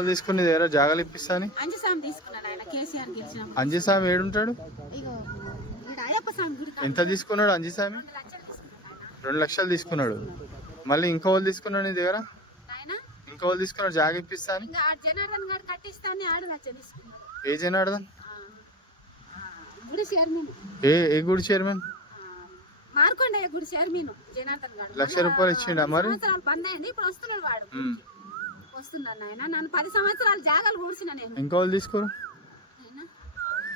తీసుకునేది ఎవరో జాగాలు ఇప్పిస్తా అని అంజస్వామి ఏడుంటాడు? ఎంత తీసుకున్నాడు అంజస్వామి? 2 లక్షలు తీసుకున్నాడు. మళ్ళీ ఇంకో వాళ్ళు తీసుకున్నాడు నీ దగ్గర? ఇంకో వాళ్ళు తీసుకున్నాడు జాగా ఇప్పిస్తా అని. ఏ జనార్దన్? ఏ గుడి చైర్మన్? ₹1,00,000 ఇచ్చిండా మరి? వస్తున్నాను ఆయన. నన్ను 10 సంవత్సరాలు జాగాలు కూర్చున్న నేను. ఇంకో వాళ్ళు తీసుకోరు?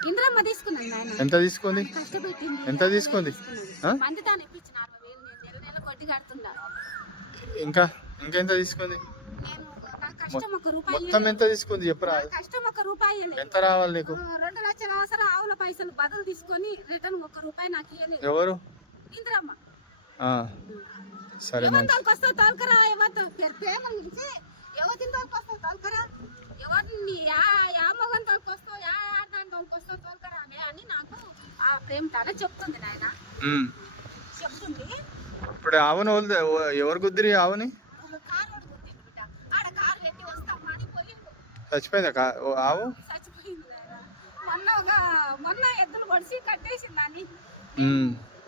ఇంద్రమ్మ తీసుకున్నాను ఆయన. ఎంత తీసుకుంది? కష్టపెట్టింది. ఎంత తీసుకుంది? మందితాన్ని ఇప్పించిన 60,000 నేను నెల కొట్టి కడుతున్నా. ఇంకా ఎంత తీసుకుంది? నేను నా కష్టం ₹1 మొత్తం ఎంత తీసుకుంది చెప్పరా? కష్టం ₹1 ఎంత రావాలి నీకు? 2 లక్షల అవసరం ఆవుల పైసలు బదులు తీసుకొని రిటర్న్ ₹1 నాకు ఇవ్వలేదు. ఎవరు? ఇంద్రమ్మ. సరే ఎవరికి వస్తావు తోలుకరా, ఎవరితో ప్రేమ నుంచి ఎవరిని తోలుకొస్తావు తోలుకరా, ఎవరిని యా మొగం తోలుకొస్తావు, యా ఆడదాన్ని తోలుకొస్తావు తోలుకరా అని నాకు ఆ ప్రేమ తన చెప్తుంది నాయన. చెప్తుంది. ఇప్పుడు ఆవును ఎవరు గుద్దిరి? ఆవుని కారు గుద్దింది బిడ్డ. ఆడ కారు పెట్టి వస్తామా అని పోయిండు. చచ్చిపోయిందా ఆవు? చచ్చిపోయింది మొన్న ఎద్దులు పొడిచి కట్టేసింది అని.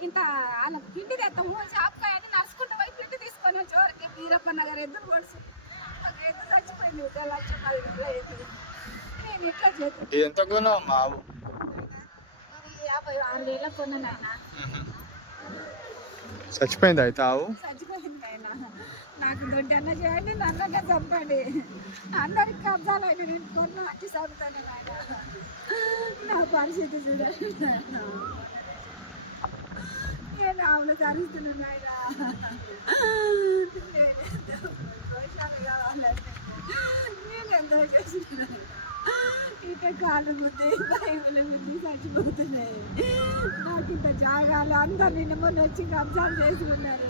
ఇంత వాళ్ళ పిండి తెస్తాము షాప్కాయ అని నడుచుకుంటూ పోయి పిండి తీసుకొని వచ్చి వీరప్ప నగర్ ఎద్దులు పొడిచి ఎద్దు చచ్చిపోయింది. ₹1,10,000 నేను ఇట్లా చేస్తాను. ఎంత కొన్నావు ఆవు? 56,000 కొన్నాను ఆయన. చచ్చిపోయింది అయితే ఆవు? చచ్చిపోయింది ఆయన. నాకు దొడ్డన్న చేయండి, నన్నగా చంపండి, అందరికి కబ్జాలు అయినా నేను కొన్న అట్టి చదువుతాను ఆయన. నా పరిస్థితి చూడండి. నేను ఆవులు ధరిస్తున్నాను ఆయన. నేనెంతో చేస్తున్నాను. ఇక కాళ్ళు ముద్ది బైబుల ముద్ది చచ్చిపోతున్నాయి. నాకు ఇంత జాగాలు అందరు నిన్న మొన్న వచ్చి కబ్జాలు చేసుకున్నారు.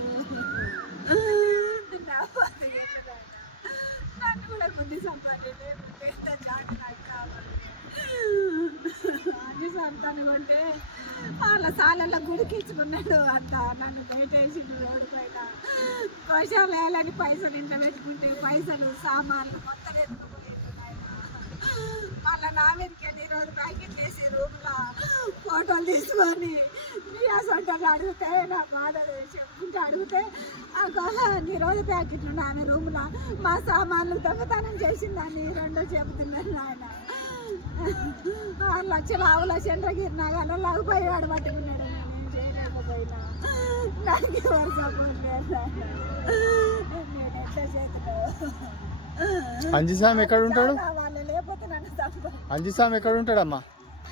నన్ను కూడా ముద్ది సంపాదించే ఎంత జాగా నాకు కావాలి. అన్ని సంతానం కొంటే వాళ్ళ సాలల్లో గుడికిచ్చుకున్నాడు. అంత నన్ను బయటేసిండు రోడ్డు పైన. కోశాలు వేయాలని పైసలు ఇంట్లో పెట్టుకుంటే పైసలు సామాన్లు మొత్తం ఎత్తుకుపోయిండు ఆయన. మళ్ళీ నా మీదకి రోజు ప్యాకెట్లు వేసి రూమ్లో ఫోటోలు తీసుకొని నీ అసంటలు అడిగితే నా బాధ చెప్పుకుంటే అడిగితే నీ రోజు ప్యాకెట్లు ఆమె రూమ్లో మా సామాన్లు దొంగతనం చేసిందని రెండో చెబుతున్నాను ఆయన. 6 లక్షల ఆవుల చంద్రగిరి నగలో లాగిపోయాడు పట్టుకున్నాడు. నేను చేయలేకపోయినా నాకు ఎవరు సపోర్ట్ లేదు. నేను ఎట్లా చేతులు అంజస్వామి ఎక్కడ ఉంటాడు? వాళ్ళు లేకపోతే నన్ను తప్ప. అంజస్వామి ఎక్కడ ఉంటాడమ్మా?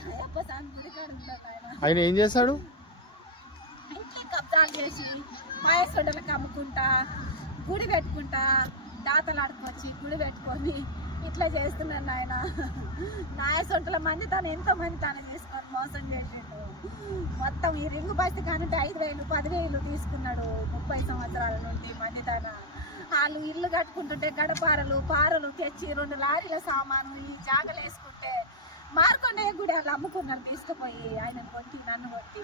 అయ్యప్ప స్వామి గుడి కాడ ఉంటాడు ఆయన. ఆయన ఏం చేస్తాడు? ఇంట్లో కబ్జాలు చేసి మాయసొండలకు అమ్ముకుంటా, గుడి పెట్టుకుంటా, దాతలు ఆడుకొచ్చి గుడి పెట్టుకొని ఇట్లా చేస్తున్నాను ఆయన. నాయసొంటల మంది తను ఎంతో మంది తను తీసుకొని మోసం చేసిండు. మొత్తం ఈ రింగు బస్తి కానుంటే 5,000 10,000 తీసుకున్నాడు 30 సంవత్సరాల నుండి మంది తన. వాళ్ళు ఇల్లు కట్టుకుంటుంటే గడపారలు పారలు తెచ్చి 2 లారీల సామాను ఈ జాగలు వేసుకుంటే మార్కొండే గుడి వాళ్ళు అమ్ముకున్నారు తీసుకుపోయి. ఆయన కొట్టి నన్ను కొట్టి.